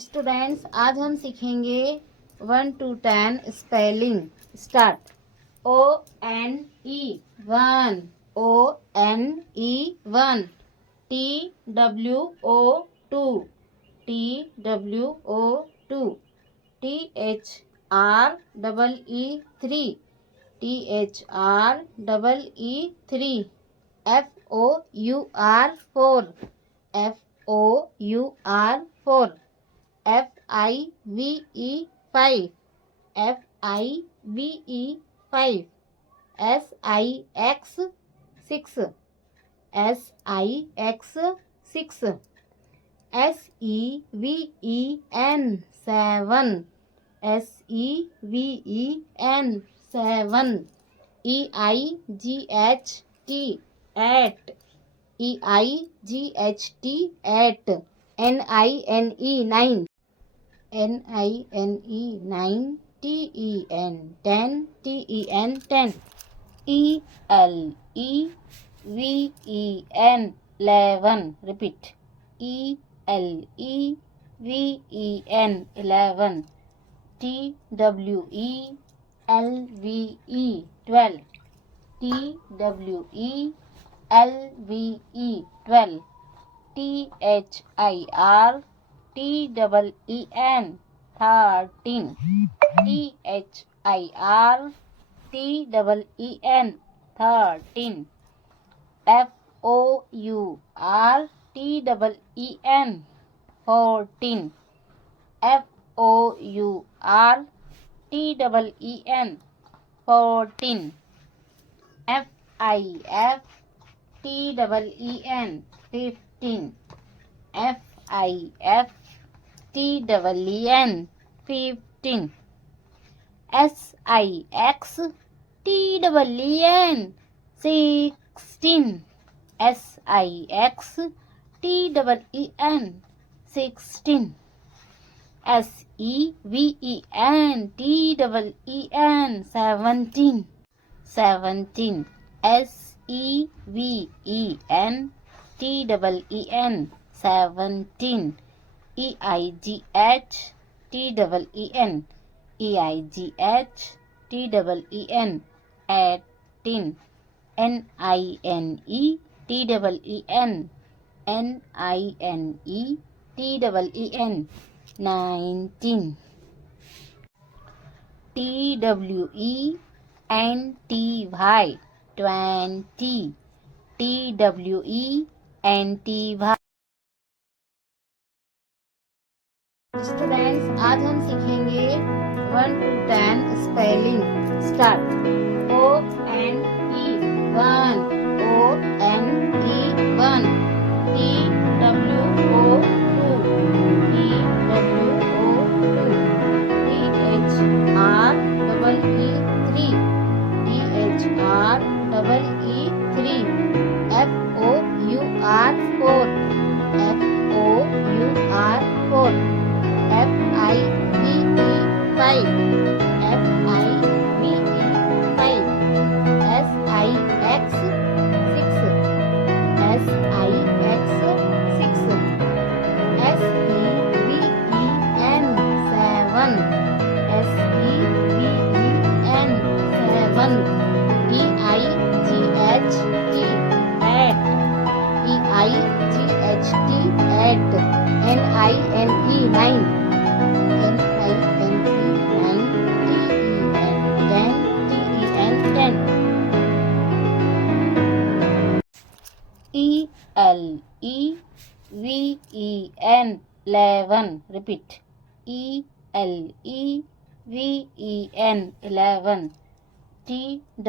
Students, आज हम सीखेंगे 1 to 10 spelling. Start. ONE 1, ONE 1, TWO 2, TWO 2, THREE 3, THREE 3, FOUR 4, FOUR 4, FIVE 5, FIVE 5, SIX 6, SIX 6, SEVEN 7, SEVEN 7, EIGHT 8, EIGHT 8, NINE 9, NINE 9, TEN 10, TEN 10, ELEVEN 11, repeat, ELEVEN 11, TWELVE 12, TWELVE 12, THIRTEN 13, THIRTEN 13, FOURTEN 14, FOURTEN 14, FIFTEN 15, FIFTEN 15, SIXTEN 16, SIXTEN 16, SEVENTEN 17, 17, SEVENTEN 17, EIGHTEN, EIGHTEN 18, NINETEN, NINETEN 19, TWENTY 20, TWENTY। Students, आज हम सीखेंगे 1 to 10 spelling. Start. ONE 1, ONE 1, TWO 2, TWO 2, THREE 3, THREE 3, FOUR 4, FOUR 4, FIVE 5, FIVE 5, SIX 6, SIX 6, SEVEN 7, SEVEN 7, EIGHT 8, EIGHT 8, NINE 9, ELEVEN 11, repeat, ELEVEN 11, TWELVE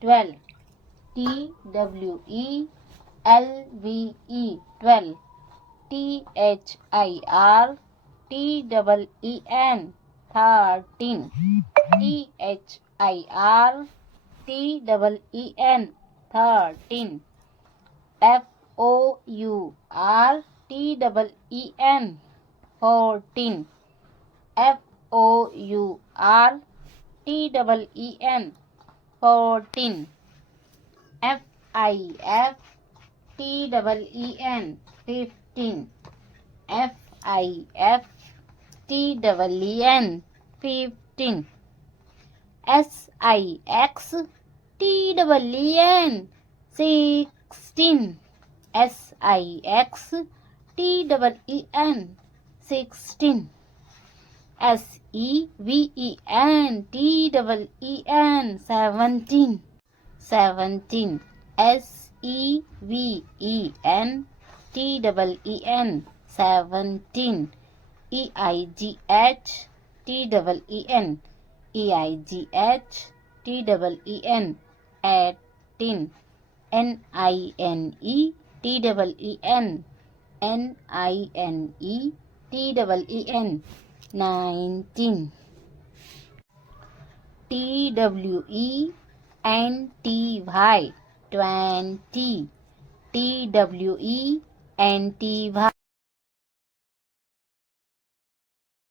12, TWELVE 12, THIRTEN 13, THIRTEN 13, FOURTEN 14, FOURTEN 14, FIFTEN 15, FIFTEEN 15 SIXTEEN 16 SIXTEEN 16 SEVENTEEN 17 17 SEVENTEEN 17 EIGHTEEN 18 NINETEEN 19 TWENTY 20 TWENTY